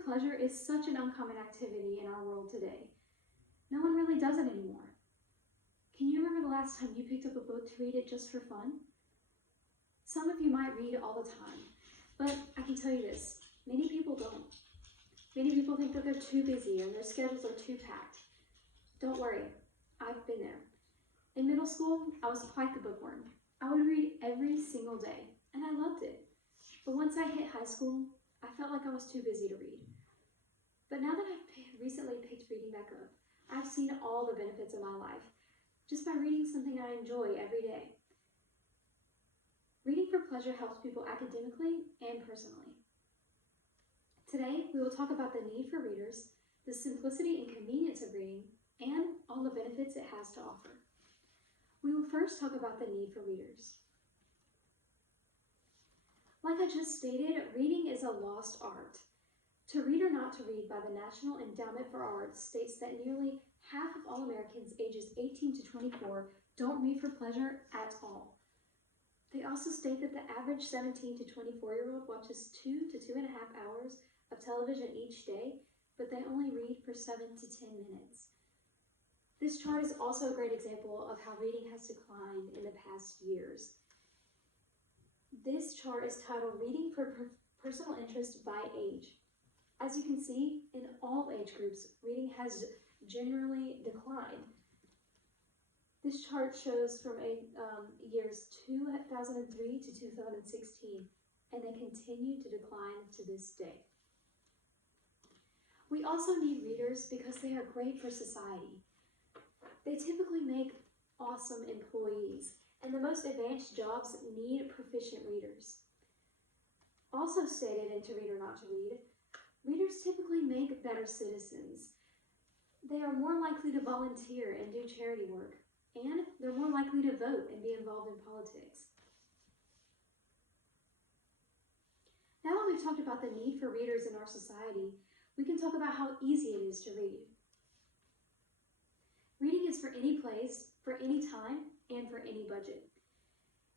for pleasure is such an uncommon activity in our world today. No one really does it anymore. Can you remember the last time you picked up a book to read it just for fun? Some of you might read all the time, but I can tell you this, many people don't. Many people think that they're too busy and their schedules are too packed. Don't worry, I've been there. In middle school, I was quite the bookworm. I would read every single day, and I loved it. But once I hit high school, I felt like I was too busy to read. But now that I've recently picked reading back up, I've seen all the benefits of my life just by reading something I enjoy every day. Reading for pleasure helps people academically and personally. Today, we will talk about the need for readers, the simplicity and convenience of reading, and all the benefits it has to offer. We will first talk about the need for readers. Like I just stated, reading is a lost art. To Read or Not to Read by the National Endowment for Arts states that nearly half of all Americans ages 18 to 24 don't read for pleasure at all. They also state that the average 17 to 24-year-old watches 2 to 2.5 hours of television each day, but they only read for 7 to 10 minutes. This chart is also a great example of how reading has declined in the past years. This chart is titled Reading for Personal Interest by Age. As you can see, in all age groups, reading has generally declined. This chart shows from years 2003 to 2016, and they continue to decline to this day. We also need readers because they are great for society. They typically make awesome employees, and the most advanced jobs need proficient readers. Also stated in To Read or Not to Read, readers typically make better citizens. They are more likely to volunteer and do charity work, and they're more likely to vote and be involved in politics. Now that we've talked about the need for readers in our society, we can talk about how easy it is to read. Reading is for any place, for any time, and for any budget.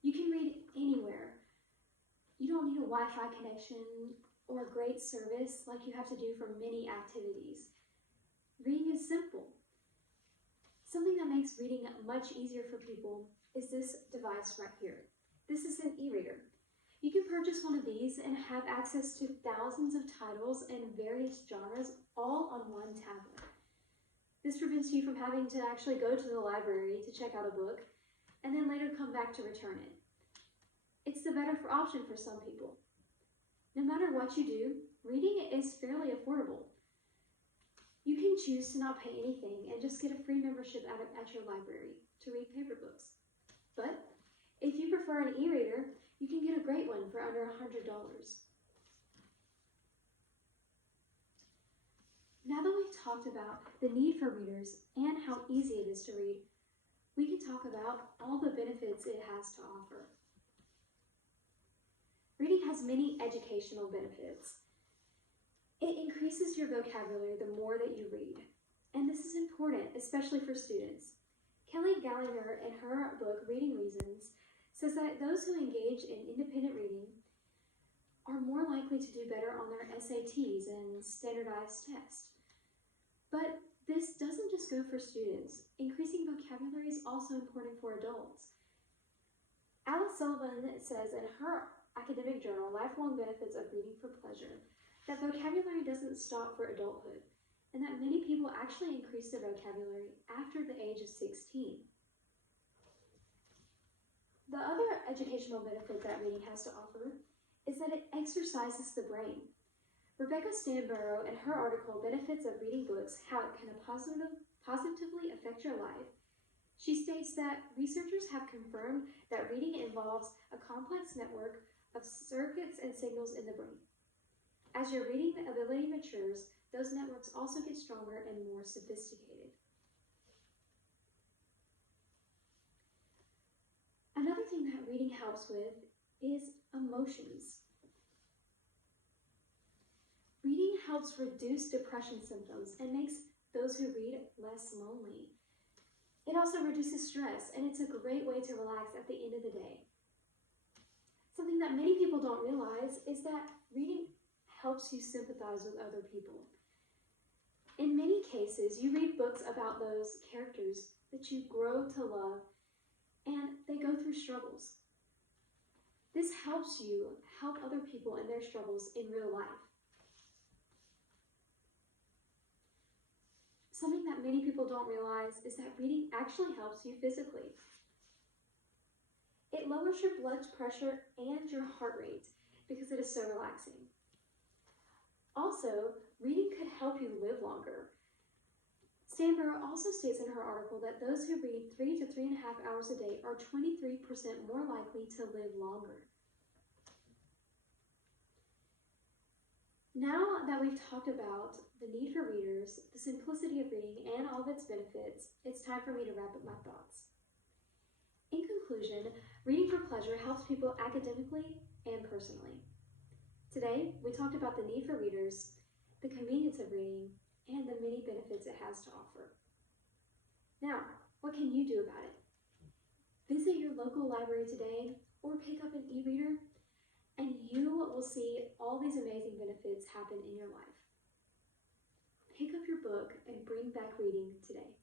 You can read anywhere. You don't need a Wi-Fi connection or great service like you have to do for many activities. Reading is simple. Something that makes reading much easier for people is this device right here. This is an e-reader. You can purchase one of these and have access to thousands of titles in various genres all on one tablet. This prevents you from having to actually go to the library to check out a book and then later come back to return it. It's the better option for some people. No matter what you do, reading is fairly affordable. You can choose to not pay anything and just get a free membership at your library to read paper books. But if you prefer an e-reader, you can get a great one for under $100. Now that we've talked about the need for readers and how easy it is to read, we can talk about all the benefits it has to offer. Reading has many educational benefits. It increases your vocabulary the more that you read, and this is important, especially for students. Kelly Gallagher, in her book, Reading Reasons, says that those who engage in independent reading are more likely to do better on their SATs and standardized tests. But this doesn't just go for students. Increasing vocabulary is also important for adults. Alice Sullivan says in her academic journal, Lifelong Benefits of Reading for Pleasure, that vocabulary doesn't stop for adulthood, and that many people actually increase their vocabulary after the age of 16. The other educational benefit that reading has to offer is that it exercises the brain. Rebecca Stanborough, in her article, Benefits of Reading Books, How It Can Positively Affect Your Life, she states that researchers have confirmed that reading involves a complex network of circuits and signals in the brain. As your reading ability matures, those networks also get stronger and more sophisticated. Another thing that reading helps with is emotions. Reading helps reduce depression symptoms and makes those who read less lonely. It also reduces stress, and it's a great way to relax at the end of the day. Something that many people don't realize is that reading helps you sympathize with other people. In many cases, you read books about those characters that you grow to love, and they go through struggles. This helps you help other people in their struggles in real life. Something that many people don't realize is that reading actually helps you physically. It lowers your blood pressure and your heart rate because it is so relaxing. Also, reading could help you live longer. Sandra also states in her article that those who read 3 to 3.5 hours a day are 23% more likely to live longer. Now that we've talked about the need for readers, the simplicity of reading, and all of its benefits, it's time for me to wrap up my thoughts. In conclusion, reading for pleasure helps people academically and personally. Today, we talked about the need for readers, the convenience of reading, and the many benefits it has to offer. Now, what can you do about it? Visit your local library today or pick up an e-reader, and you will see all these amazing benefits happen in your life. Pick up your book and bring back reading today.